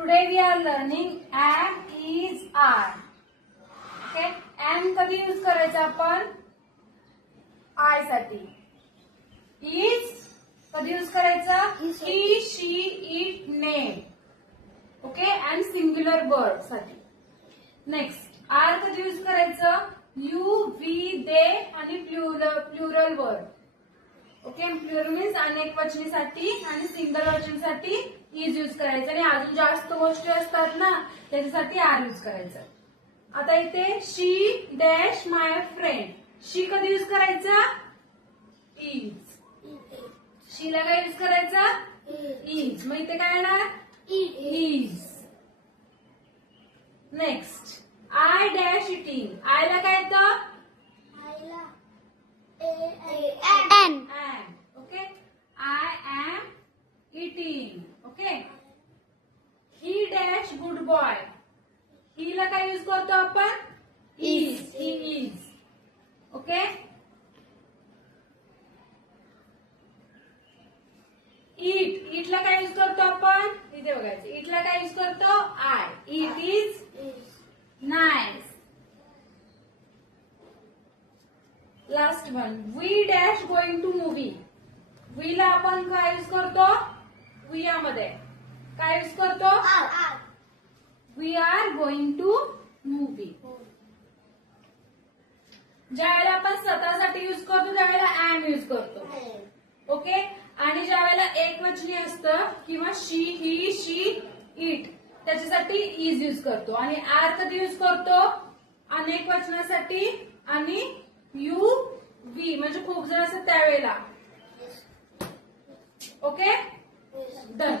Today we are learning am, is, are. Okay? Am कधी use करायचा आपण? I साठी. Is कधी यूज करायचा? He, she, it, name. Okay? And singular word साठी. Next. Are कधी यूज करायचं? You, we, they आणि plural word. Okay plural means अनेक वचनीसाठी आणि सिंगल वचनसाठी इज यूज करायचं आणि अजून जास्त गोष्टी असतात ना त्याच्यासाठी आर यूज करायचं. आता इथे शी डॅश माय फ्रेंड. शी कधी यूज करायचा? इज. शीला काय यूज करायचा? इज. मग इथे काय येणार? Is. Next I dash eating. आयला काय येतं? N. Okay. I am eating. Okay. He dash good boy. He ला काय यूज करतो आपण? Is. He is. Okay. Eat. Eat ला काय यूज करतो आपण? इथे बघायचं. Eat ला काय यूज करतो? I. Eat is nice. Last one we dash going to movie. We ला आपण काय यूज करतो? वी यामध्ये काय यूज करतो? We are going to movie. ज्यावेळेला आपण स्वतःसाठी यूज करतो त्यावेळेला एम यूज करतो. ओके. आणि ज्यावेळेला एक वचनी असतं किंवा शी ही शी इट त्याच्यासाठी इज यूज करतो. आणि आर कधी यूज करतो? अनेक वचनासाठी आणि यू वी म्हणजे खूप जण असतात त्यावेळेला. Okay done.